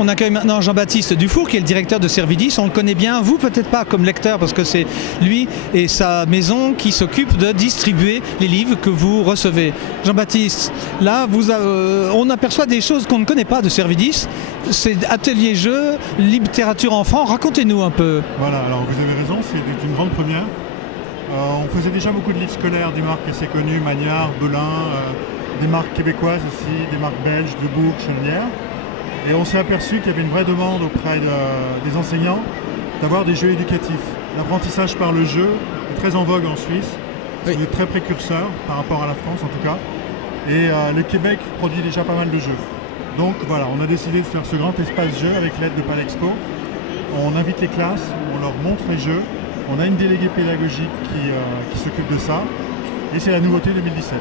On accueille maintenant Jean-Baptiste Dufour, qui est le directeur de Servidis. On le connaît bien, vous peut-être pas comme lecteur, parce que c'est lui et sa maison qui s'occupent de distribuer les livres que vous recevez. Jean-Baptiste, là, on aperçoit des choses qu'on ne connaît pas de Servidis. C'est atelier jeux, littérature enfant. Racontez-nous un peu. Voilà, alors vous avez raison, c'est une grande première. On faisait déjà beaucoup de livres scolaires, des marques assez connues, Magnard, Belin, des marques québécoises aussi, des marques belges, De Bourg, Chenelière. Et on s'est aperçu qu'il y avait une vraie demande auprès des enseignants d'avoir des jeux éducatifs. L'apprentissage par le jeu est très en vogue en Suisse. C'est très précurseur par rapport à la France en tout cas. Et le Québec produit déjà pas mal de jeux. Donc voilà, on a décidé de faire ce grand espace jeu avec l'aide de Palexpo. On invite les classes, on leur montre les jeux. On a une déléguée pédagogique qui s'occupe de ça. Et c'est la nouveauté 2017.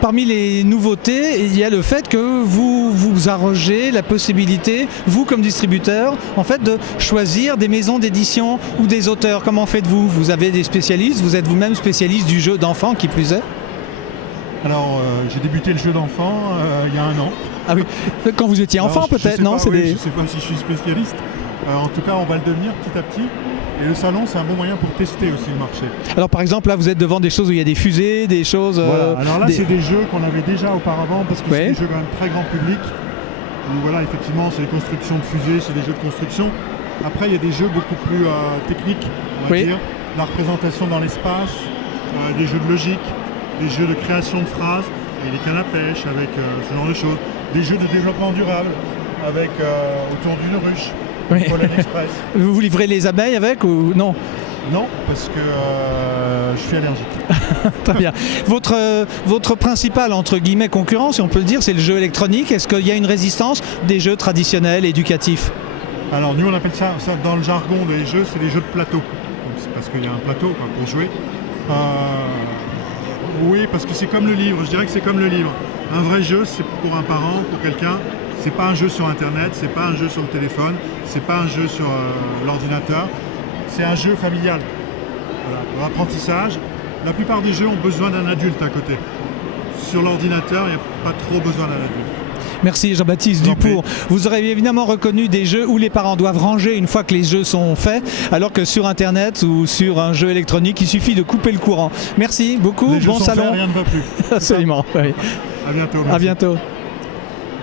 Parmi les nouveautés, il y a le fait que vous arrogez la possibilité, vous comme distributeur, en fait, de choisir des maisons d'édition ou des auteurs. Comment faites-vous? Vous avez des spécialistes, vous êtes vous-même spécialiste du jeu d'enfant qui plus est? Alors, j'ai débuté le jeu d'enfant il y a 1 an. Ah oui, quand vous étiez enfant peut-être, non? Je ne sais pas si je suis spécialiste. En tout cas, on va le devenir petit à petit. Et le salon, c'est un bon moyen pour tester aussi le marché. Alors par exemple, là, vous êtes devant des choses où il y a des fusées, des choses... Voilà. Alors là, c'est des jeux qu'on avait déjà auparavant, parce que c'est des jeux quand même très grand public. Donc voilà, effectivement, c'est des constructions de fusées, c'est des jeux de construction. Après, il y a des jeux beaucoup plus techniques, on va dire. La représentation dans l'espace, des jeux de logique, des jeux de création de phrases, et les cannes à pêche avec ce genre de choses. Des jeux de développement durable, avec autour d'une ruche. Oui. Vous livrez les abeilles avec ou non? Non, parce que je suis allergique. Très bien. Votre principal, entre guillemets, concurrent, si on peut le dire, c'est le jeu électronique. Est-ce qu'il y a une résistance des jeux traditionnels, éducatifs? Alors nous, on appelle ça dans le jargon des jeux, c'est des jeux de plateau. C'est parce qu'il y a un plateau pour jouer. Oui, parce que c'est comme le livre, je dirais que c'est comme le livre. Un vrai jeu, c'est pour un parent, pour quelqu'un. C'est pas un jeu sur internet, c'est pas un jeu sur le téléphone, c'est pas un jeu sur l'ordinateur, c'est un jeu familial. Voilà, pour l'apprentissage, la plupart des jeux ont besoin d'un adulte à côté. Sur l'ordinateur, il n'y a pas trop besoin d'un adulte. Merci Jean-Baptiste Dufour. Vous aurez évidemment reconnu des jeux où les parents doivent ranger une fois que les jeux sont faits, alors que sur internet ou sur un jeu électronique, il suffit de couper le courant. Merci beaucoup, les bon jeux sont salon. faits, rien ne va plus. Absolument. Oui. À bientôt. À bientôt.